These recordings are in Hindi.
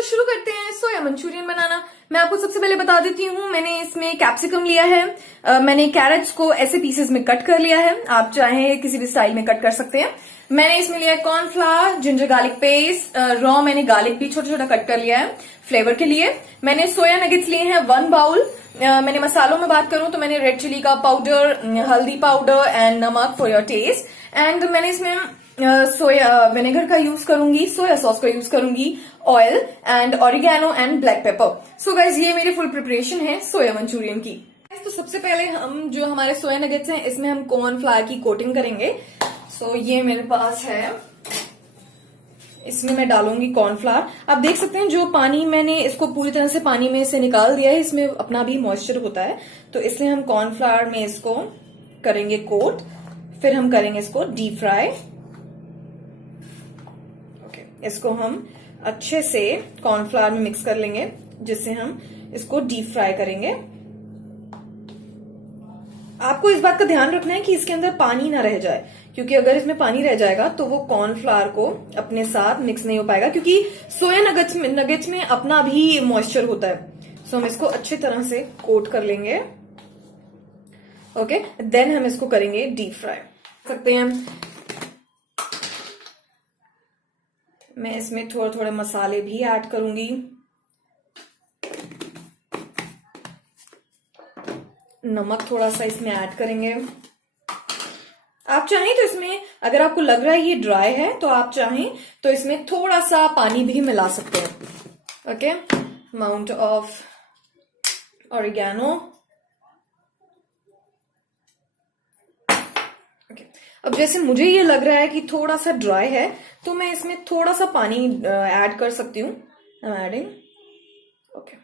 तो शुरू करते हैं सोया मंचूरियन बनाना। मैं आपको सबसे पहले बता देती हूँ, मैंने इसमें कैप्सिकम लिया है, मैंने कैरेट्स को ऐसे पीसेस में कट कर लिया है, आप चाहे किसी भी स्टाइल में कट कर सकते हैं। मैंने इसमें लिया है cornflour, ginger garlic paste, raw मैंने गार्लिक भी छोटा छोटा कट कर लिया है फ्लेवर के लिए। मैंने सोया नगेट्स लिए हैं 1 बाउल। मैंने मसालों में बात करूं तो मैंने रेड चिली का पाउडर, हल्दी पाउडर एंड नमक फॉर योर टेस्ट। एंड मैंने इसमें सोया विनेगर का यूज करूंगी, सोया सॉस का यूज करूंगी, oil and oregano and black pepper. So guys ये मेरी फुल प्रिपरेशन है सोया मंचूरियन की। तो सबसे पहले हम जो हमारे सोया नगेट्स हैं इसमें हम कॉर्नफ्लावर की कोटिंग करेंगे। सो ये मेरे पास है, इसमें मैं डालूंगी कॉर्नफ्लावर। आप देख सकते हैं जो पानी मैंने इसको पूरी तरह से पानी में से निकाल दिया है, इसमें अपना भी मॉइस्चर होता है, तो इसलिए हम कॉर्नफ्लावर में इसको करेंगे कोट, फिर हम करेंगे इसको डीप फ्राई। ओके, इसको हम अच्छे से कॉर्नफ्लावर में मिक्स कर लेंगे जिससे हम इसको डीप फ्राई करेंगे। आपको इस बात का ध्यान रखना है कि इसके अंदर पानी ना रह जाए, क्योंकि अगर इसमें पानी रह जाएगा तो वो कॉर्नफ्लावर को अपने साथ मिक्स नहीं हो पाएगा, क्योंकि सोया नगेट्स में अपना भी मॉइस्चर होता है। सो हम इसको अच्छी तरह से कोट कर लेंगे। ओके, देन हम इसको करेंगे डीप फ्राई सकते हैं। मैं इसमें थोड़े थोड़े मसाले भी ऐड करूंगी। नमक थोड़ा सा इसमें ऐड करेंगे। आप चाहें तो इसमें, अगर आपको लग रहा है ये ड्राई है तो आप चाहें तो इसमें थोड़ा सा पानी भी मिला सकते हैं। Okay, amount of oregano. Okay, अब जैसे मुझे ये लग रहा है कि थोड़ा सा ड्राई है तो मैं इसमें थोड़ा सा पानी ऐड कर सकती हूँ। I am adding. Okay,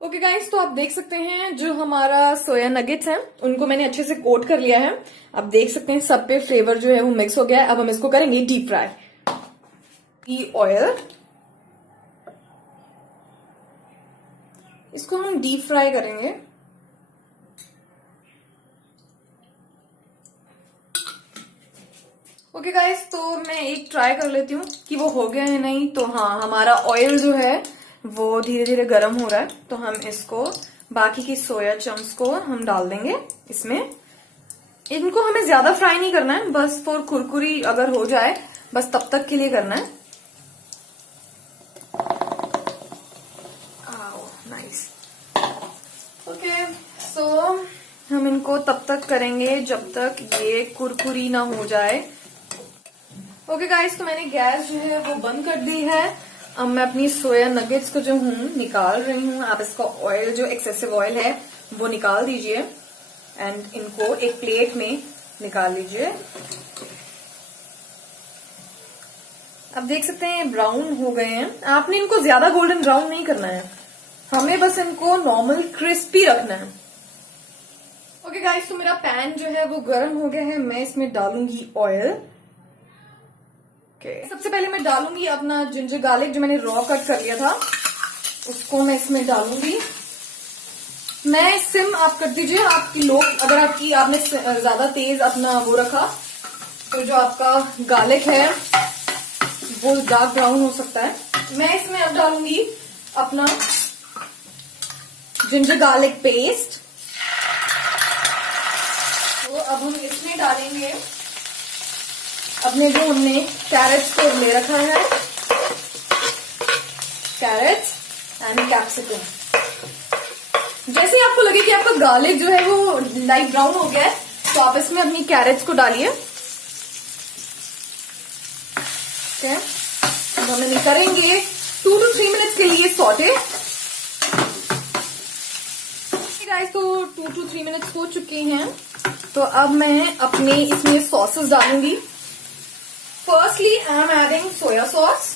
okay guys, तो आप देख सकते हैं जो हमारा सोया नगेट्स हैं उनको मैंने अच्छे से कोट कर लिया है। आप देख सकते हैं सब पे फ्लेवर जो है वो मिक्स हो गया है। अब हम इसको करेंगे डीप फ्राई। ऑयल, इसको हम डीप फ्राई करेंगे। ओके गाइस, तो मैं एक ट्राई कर लेती हूँ कि वो हो गया है नहीं। तो हाँ, हमारा ऑयल जो है वो धीरे धीरे गर्म हो रहा है, तो हम इसको बाकी की सोया चंक्स को हम डाल देंगे इसमें। इनको हमें ज्यादा फ्राई नहीं करना है, बस फॉर कुरकुरी अगर हो जाए बस तब तक के लिए करना है। नाइस। ओके, सो हम इनको तब तक करेंगे जब तक ये कुरकुरी ना हो जाए। ओके गाइस, तो मैंने गैस जो है वो बंद कर दी है। अब मैं अपनी सोया नगेट्स को जो हूँ निकाल रही हूँ। आप इसका ऑयल, जो एक्सेसिव ऑयल है वो निकाल दीजिए एंड इनको एक प्लेट में निकाल लीजिए। आप देख सकते हैं ब्राउन हो गए हैं। आपने इनको ज्यादा गोल्डन ब्राउन नहीं करना है, हमें बस इनको नॉर्मल क्रिस्पी रखना है। ओके गाइस, तो मेरा पैन जो है वो गर्म हो गया है। मैं इसमें डालूंगी ऑयल। सबसे पहले मैं डालूंगी अपना जिंजर गार्लिक जो मैंने रॉ कट कर लिया था, उसको मैं इसमें डालूंगी। मैं सिम आप कर दीजिए, आपकी लोग अगर आपने ज्यादा तेज अपना वो रखा तो जो आपका गार्लिक है वो डार्क ब्राउन हो सकता है। मैं इसमें अब डालूंगी अपना जिंजर गार्लिक पेस्ट। तो अब हम इसमें डालेंगे अपने जो हमने कैरेट्स को ले रखा है, कैरेट्स एंड कैप्सिकम। जैसे आपको लगे कि आपका गार्लिक जो है वो लाइट ब्राउन हो गया है तो आप इसमें अपनी कैरेट्स को डालिए। ओके, अब हम करेंगे 2 to 3 मिनट्स के लिए सॉटे। गाइस, तो 2 to 3 मिनट्स हो चुके हैं, तो अब मैं अपने इसमें सॉसेस डालूंगी। Firstly I am adding soya sauce.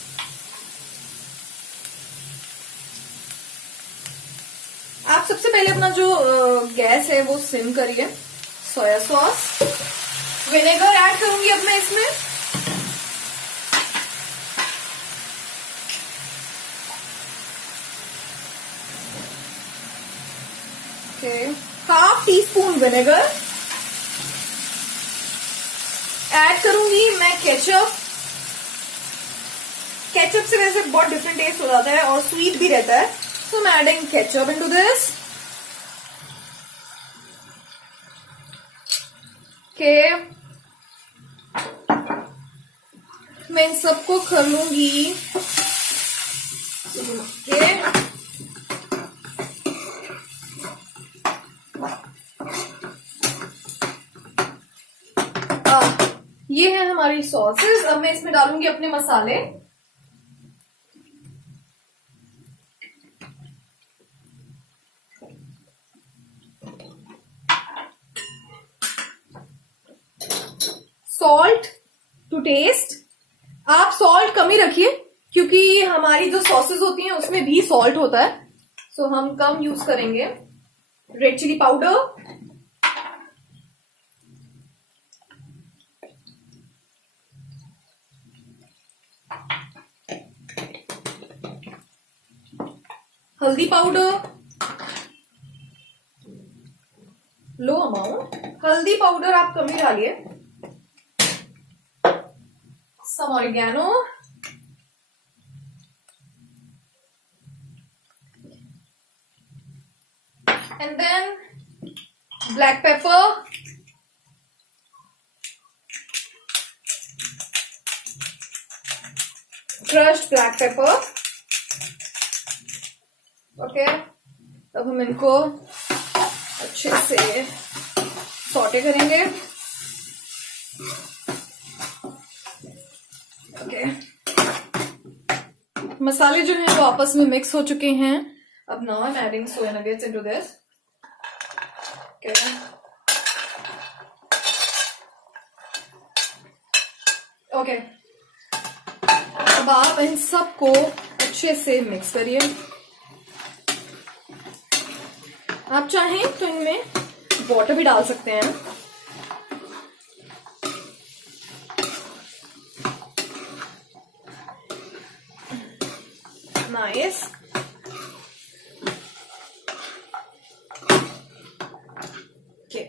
आप सबसे पहले अपना जो गैस है वो सिम करिए। सोया सॉस, विनेगर ऐड करूंगी अब मैं इसमें। Okay, half tea spoon vinegar, add करूंगी मैं केचप। केचप से वैसे बहुत डिफरेंट टेस्ट हो जाता है और स्वीट भी रहता है, सो मैं adding ketchup into this. Okay, मैं इन सबको कर लूंगी। ओके, ये है हमारी सॉसेस। अब मैं इसमें डालूंगी अपने मसाले। Salt to taste. आप सॉल्ट कम ही रखिए क्योंकि हमारी जो सॉसेस होती हैं उसमें भी सॉल्ट होता है, सो हम कम यूज करेंगे। रेड चिली पाउडर, हल्दी पाउडर, लो अमाउंट। हल्दी पाउडर आप कम ही डालिए। Some oregano, and then black pepper, crushed black pepper। Okay, अब हम इनको अच्छे से सॉटे करेंगे। ओके, मसाले जो हैं वो आपस में मिक्स हो चुके हैं। अब now I am adding soya nuggets into this. Okay, अब आप इन सबको अच्छे से मिक्स करिए। आप चाहें तो इनमें वाटर भी डाल सकते हैं। नाइस।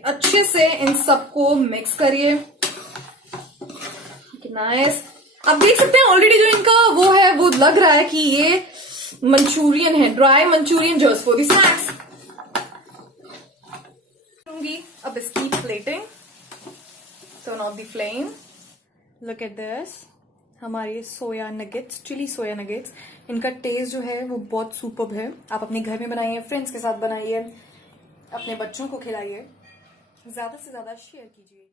अच्छे से इन सबको मिक्स करिए। नाइस। आप देख सकते हैं ऑलरेडी जो इनका वो है वो लग रहा है कि ये मंचूरियन है, dry Manchurian just for the snacks. अब इसकी plating, turn off the flame. Look at this, हमारे soya nuggets, chilli soya nuggets. इनका टेस्ट जो है वो बहुत सुपर्ब है। आप अपने घर में बनाइए, फ्रेंड्स के साथ बनाइए, अपने बच्चों को खिलाइए, ज्यादा से ज्यादा शेयर कीजिए।